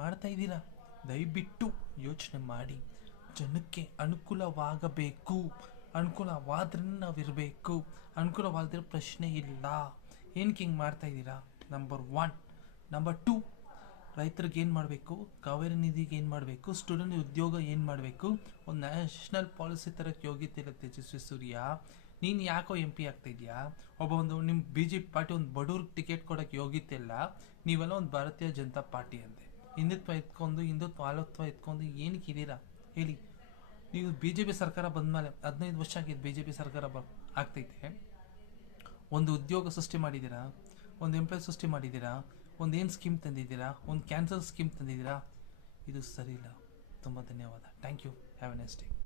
ಮಾಡ್ತಾ ಇದ್ದೀರಾ? ದಯವಿಟ್ಟು ಯೋಚನೆ ಮಾಡಿ. ಜನಕ್ಕೆ ಅನುಕೂಲವಾಗಬೇಕು, ಅನುಕೂಲವಾದ್ರೆ ನಾವಿರಬೇಕು, ಅನುಕೂಲವಾದ್ರೆ ಪ್ರಶ್ನೆ ಇಲ್ಲ. ಏನಕ್ಕೆ ಹಿಂಗೆ ಮಾಡ್ತಾ ಇದ್ದೀರಾ? ನಂಬರ್ 1. ನಂಬರ್ 2, ರೈತರಿಗೆ ಏನು ಮಾಡಬೇಕು, ಕಾವೇರಿ ನಿಧಿಗೆ ಏನು ಮಾಡಬೇಕು, ಸ್ಟೂಡೆಂಟ್ ಉದ್ಯೋಗ ಏನು ಮಾಡಬೇಕು, ಒಂದು ನ್ಯಾಷನಲ್ ಪಾಲಿಸಿ ತರಕ್ಕೆ ಯೋಗ್ಯತೆ ಇಲ್ಲ ತೇಜಸ್ವಿ ಸೂರ್ಯ. ನೀನು ಯಾಕೋ MP ಆಗ್ತಾ ಇದೆಯಾ? ನಿಮ್ಮ BJP ಪಾರ್ಟಿ ಒಂದು ಬಡವ್ರಿಗೆ ಟಿಕೆಟ್ ಕೊಡೋಕ್ಕೆ ಯೋಗ್ಯತೆ ಇಲ್ಲ, ನೀವೆಲ್ಲ ಒಂದು ಭಾರತೀಯ ಜನತಾ ಪಾರ್ಟಿ ಅಂತೆ. ಹಿಂದುತ್ವ ಆಳತ್ವ ಎತ್ಕೊಂಡು ಏನಕ್ಕೆ ಇದ್ದೀರಾ ಹೇಳಿ? ನೀವು BJP ಸರ್ಕಾರ ಬಂದಮೇಲೆ 15 ವರ್ಷ ಆಗಿದೆ, BJP ಸರ್ಕಾರ ಆಗ್ತೈತೆ. ಒಂದು ಉದ್ಯೋಗ ಸೃಷ್ಟಿ ಮಾಡಿದ್ದೀರಾ, ಒಂದು ಎಂಪ್ಲಾಯ್ ಸೃಷ್ಟಿ ಮಾಡಿದ್ದೀರಾ, ಒಂದು ಏನು ಸ್ಕೀಮ್ ತಂದಿದ್ದೀರಾ, ಒಂದು ಕ್ಯಾನ್ಸರ್ ಸ್ಕೀಮ್ ತಂದಿದ್ದೀರಾ? ಇದು ಸರಿ ಇಲ್ಲ. ತುಂಬ ಧನ್ಯವಾದ. Thank you. Have a nice day.